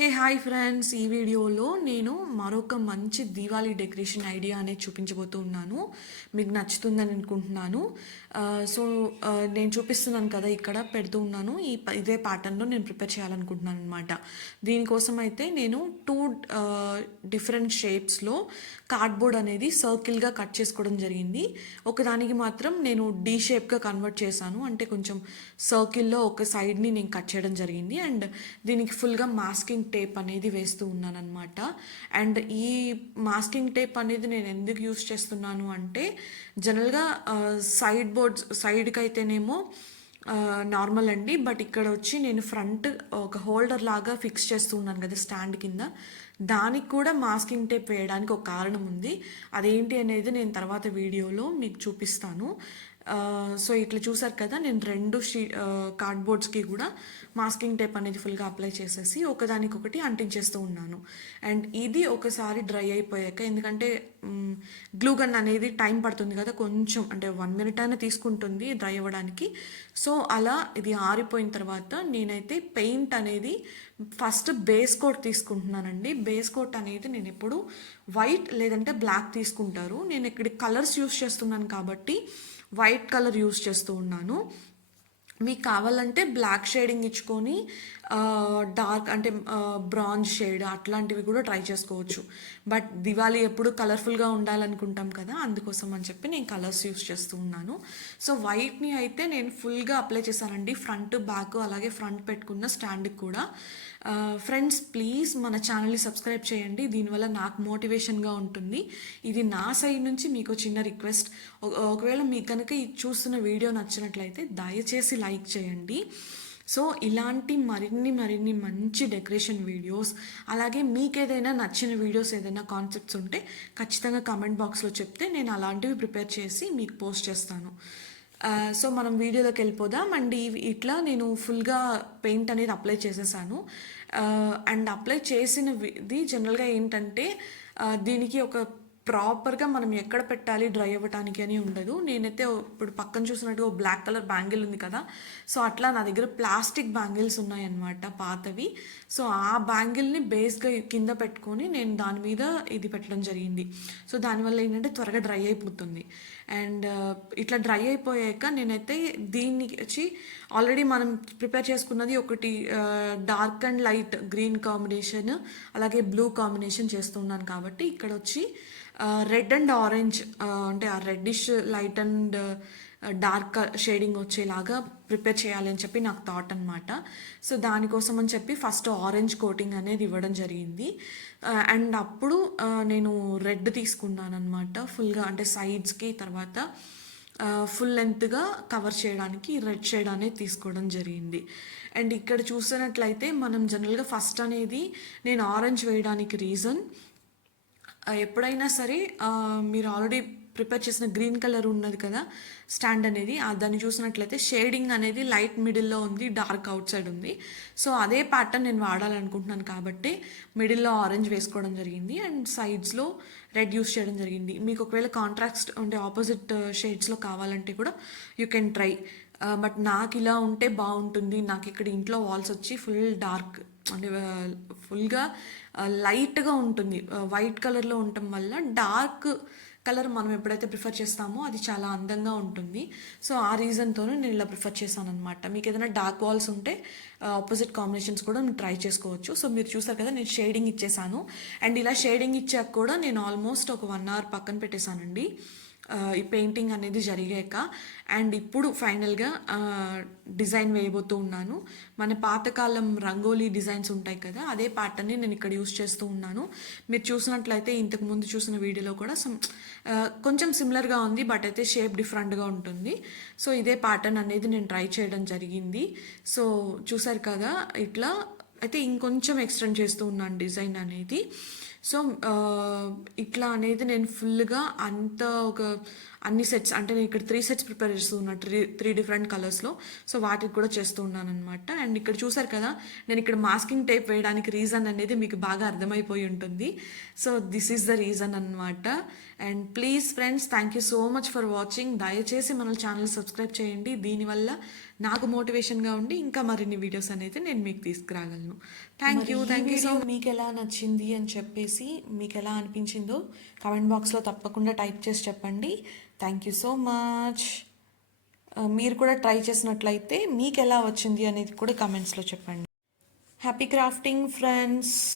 Hey hi friends, ఈ వీడియోలో నేను మరొక మంచి దీవాళీ డెకరేషన్ ఐడియా అనేది చూపించబోతూ ఉన్నాను. మీకు నచ్చుతుందని అనుకుంటున్నాను. నేను చూపిస్తున్నాను కదా, ఇక్కడ పెడుతూ ఉన్నాను. ఇదే ప్యాటర్న్లో నేను ప్రిపేర్ చేయాలనుకుంటున్నాను అనమాట. దీనికోసం అయితే నేను టూ డిఫరెంట్ షేప్స్లో కార్డ్బోర్డ్ అనేది సర్కిల్గా కట్ చేసుకోవడం జరిగింది. ఒకదానికి మాత్రం నేను డీ షేప్గా కన్వర్ట్ చేశాను, అంటే కొంచెం సర్కిల్లో ఒక సైడ్ని నేను కట్ చేయడం జరిగింది. అండ్ దీనికి ఫుల్గా మాస్కింగ్ టేప్ అనేది వేస్తూ ఉన్నాను అనమాట. అండ్ ఈ మాస్కింగ్ టేప్ అనేది నేను ఎందుకు యూస్ చేస్తున్నాను అంటే, జనరల్గా సైడ్కి అయితేనేమో నార్మల్ అండి, బట్ ఇక్కడ వచ్చి నేను ఫ్రంట్ ఒక హోల్డర్ లాగా ఫిక్స్ చేస్తూ ఉన్నాను కదా స్టాండ్ కింద, దానికి కూడా మాస్కింగ్ టేప్ వేయడానికి ఒక కారణం ఉంది. అదేంటి అనేది నేను తర్వాత వీడియోలో మీకు చూపిస్తాను. సో ఇట్లా చూసారు కదా, నేను రెండు కార్డ్బోర్డ్స్కి కూడా మాస్కింగ్ టేప్ అనేది ఫుల్గా అప్లై చేసేసి ఒకదానికొకటి అంటించేస్తూ ఉన్నాను. అండ్ ఇది ఒకసారి డ్రై అయిపోయాక, ఎందుకంటే గ్లూ గన్ అనేది టైం పడుతుంది కదా, కొంచెం అంటే 1 minute అయినా తీసుకుంటుంది డ్రై అవ్వడానికి. సో అలా ఇది ఆరిపోయిన తర్వాత నేనైతే పెయింట్ అనేది ఫస్ట్ బేస్ కోట్ తీసుకుంటున్నానండి. బేస్ కోట్ అనేది నేను ఎప్పుడు వైట్ లేదంటే బ్లాక్ తీసుకుంటారు. నేను ఇక్కడ కలర్స్ యూస్ చేస్తున్నాను కాబట్టి వైట్ కలర్ యూస్ చేస్తూ ఉన్నాను. మీకు కావాలంటే బ్లాక్ షేడింగ్ ఇచ్చుకొని డార్క్ అంటే బ్రాంజ్ షేడ్ అట్లాంటివి కూడా ట్రై చేసుకోవచ్చు. బట్ దివాళీ ఎప్పుడు కలర్ఫుల్గా ఉండాలనుకుంటాం కదా, అందుకోసం అని చెప్పి నేను కలర్స్ యూస్ చేస్తూ ఉన్నాను. సో వైట్ని అయితే నేను ఫుల్గా అప్లై చేశానండి, ఫ్రంట్ బ్యాక్ అలాగే ఫ్రంట్ పెట్టుకున్న స్టాండ్కి కూడా. ఫ్రెండ్స్, ప్లీజ్ మన ఛానల్ని సబ్స్క్రైబ్ చేయండి, దీనివల్ల నాకు మోటివేషన్గా ఉంటుంది. ఇది నా సైడ్ నుంచి మీకు చిన్న రిక్వెస్ట్. ఒకవేళ మీకు కనుక ఈ చూస్తున్న వీడియో నచ్చినట్లయితే దయచేసి లైక్ చేయండి. సో ఇలాంటి మరిన్ని మంచి డెకరేషన్ వీడియోస్, అలాగే మీకు ఏదైనా నచ్చిన వీడియోస్, ఏదైనా కాన్సెప్ట్స్ ఉంటే ఖచ్చితంగా కామెంట్ బాక్స్లో చెప్తే నేను అలాంటివి ప్రిపేర్ చేసి మీకు పోస్ట్ చేస్తాను. సో మనం వీడియోలోకి వెళ్ళిపోదాం. అండ్ ఇట్లా నేను ఫుల్గా పెయింట్ అనేది అప్లై చేసేసాను. అండ్ అప్లై చేసినది జనరల్గా ఏంటంటే, దీనికి ఒక ప్రాపర్గా మనం ఎక్కడ పెట్టాలి డ్రై అవ్వటానికి అని ఉండదు. నేనైతే ఇప్పుడు పక్కన చూసినట్టుగా బ్లాక్ కలర్ బ్యాంగిల్ ఉంది కదా, సో అట్లా నా దగ్గర ప్లాస్టిక్ బ్యాంగిల్స్ ఉన్నాయన్నమాట, పాతవి. సో ఆ బ్యాంగిల్ని బేస్గా కింద పెట్టుకొని నేను దాని మీద ఇది పెట్టడం జరిగింది. సో దానివల్ల ఏంటంటే త్వరగా డ్రై అయిపోతుంది. అండ్ ఇట్లా డ్రై అయిపోయాక నేనైతే దీన్ని వచ్చి ఆల్రెడీ మనం ప్రిపేర్ చేసుకున్నది ఒకటి dark and light green combination అలాగే బ్లూ కాంబినేషన్ చేస్తున్నాను కాబట్టి, ఇక్కడ వచ్చి రెడ్ అండ్ ఆరెంజ్ అంటే ఆ reddish light and dark shading వచ్చేలాగా ప్రిపేర్ చేయాలి అని చెప్పి నాకు థాట్ అనమాట. సో దానికోసం అని చెప్పి ఫస్ట్ ఆరెంజ్ కోటింగ్ అనేది ఇవ్వడం జరిగింది. అండ్ అప్పుడు నేను రెడ్ తీసుకున్నాను అనమాట ఫుల్గా, అంటే సైడ్స్కి, తర్వాత ఫుల్ లెంత్గా కవర్ చేయడానికి రెడ్ షేడ్ అనేది తీసుకోవడం జరిగింది. అండ్ ఇక్కడ చూసినట్లయితే మనం జనరల్గా ఫస్ట్ అనేది నేను ఆరెంజ్ వేయడానికి రీజన్, ఎప్పుడైనా సరే మీరు ఆల్రెడీ ప్రిపేర్ చేసిన గ్రీన్ కలర్ ఉన్నది కదా స్టాండ్ అనేది, దాన్ని చూసినట్లయితే షేడింగ్ అనేది లైట్ మిడిల్లో ఉంది, డార్క్ అవుట్ సైడ్ ఉంది. సో అదే ప్యాటర్న్ నేను వాడాలనుకుంటున్నాను కాబట్టి మిడిల్లో ఆరెంజ్ వేసుకోవడం జరిగింది అండ్ సైడ్స్లో రెడ్ యూస్ చేయడం జరిగింది. మీకు ఒకవేళ కాంట్రాస్ట్ అంటే ఆపోజిట్ షేడ్స్లో కావాలంటే కూడా యూ కెన్ ట్రై. బట్ నాకు ఇలా ఉంటే బాగుంటుంది. నాకు ఇక్కడ ఇంట్లో వాల్స్ వచ్చి ఫుల్ డార్క్ అంటే ఫుల్గా లైట్గా ఉంటుంది, వైట్ కలర్లో ఉండటం వల్ల డార్క్ కలర్ మనం ఎప్పుడైతే ప్రిఫర్ చేస్తామో అది చాలా అందంగా ఉంటుంది. సో ఆ రీజన్తోనే నేను ఇలా ప్రిఫర్ చేశాను అనమాట. మీకు ఏదైనా డార్క్ వాల్స్ ఉంటే ఆపోజిట్ కాంబినేషన్స్ కూడా మీరు ట్రై చేసుకోవచ్చు. సో మీరు చూసారు కదా, నేను షేడింగ్ ఇచ్చేసాను. అండ్ ఇలా షేడింగ్ ఇచ్చాక కూడా నేను ఆల్మోస్ట్ ఒక 1 hour పక్కన పెట్టేశానండి ఈ పెయింటింగ్ అనేది జరిగాక. అండ్ ఇప్పుడు ఫైనల్గా డిజైన్ వేయబోతూ ఉన్నాను. మన పాతకాలం రంగోలీ డిజైన్స్ ఉంటాయి కదా, అదే ప్యాటర్న్ని నేను ఇక్కడ యూస్ చేస్తూ ఉన్నాను. మీరు చూసినట్లయితే ఇంతకు ముందు చూసిన వీడియోలో కూడా కొంచెం సిమిలర్గా ఉంది, బట్ అయితే షేప్ డిఫరెంట్గా ఉంటుంది. సో ఇదే ప్యాటర్న్ అనేది నేను ట్రై చేయడం జరిగింది. సో చూసారు కదా, ఇట్లా అయితే ఇంకొంచెం ఎక్స్టెండ్ చేస్తూ ఉన్నాను డిజైన్ అనేది. సో ఇట్లా అనేది నేను ఫుల్గా అన్ని సెట్స్, అంటే నేను ఇక్కడ 3 sets ప్రిపేర్ చేస్తూ ఉన్నాను, 3 different కలర్స్లో. సో వాటికి కూడా చేస్తూ ఉన్నాను అనమాట. అండ్ ఇక్కడ చూసారు కదా, నేను ఇక్కడ మాస్కింగ్ టేప్ వేయడానికి రీజన్ అనేది మీకు బాగా అర్థమైపోయి ఉంటుంది. So this is the reason అనమాట. And please friends, thank you so much for watching. దయచేసి మన ఛానల్ సబ్స్క్రైబ్ చేయండి, దీనివల్ల నాకు మోటివేషన్గా ఉండి ఇంకా మరిన్ని వీడియోస్ అనేది నేను మీకు తీసుకురాగలను. థ్యాంక్ యూ సో మీకు ఎలా నచ్చింది అని చెప్పేసి మీకు ఎలా అనిపించిందో కామెంట్ బాక్స్లో తప్పకుండా టైప్ చేసి చెప్పండి. Thank you so much. మీరు కూడా ట్రై చేసినట్లయితే మీకు ఎలా వచ్చింది అనేది కూడా కమెంట్స్లో చెప్పండి. Happy crafting friends.